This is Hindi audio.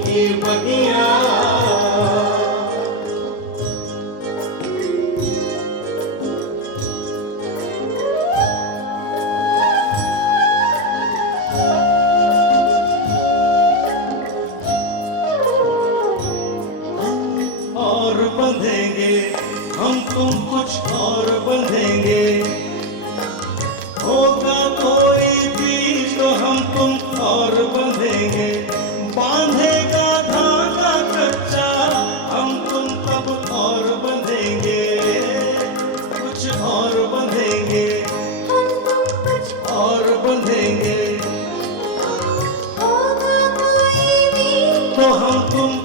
की बगिया। और बंधेंगे हम तुम कुछ और बंधेंगे, होगा कोई बीच तो हम तुम और बंधेंगे। बांधेगा धागा कच्चा हम तुम तब और बंधेंगे, कुछ और बंधेंगे, हम तुम कुछ और बंधेंगे होगा कोई भी तो हम तुम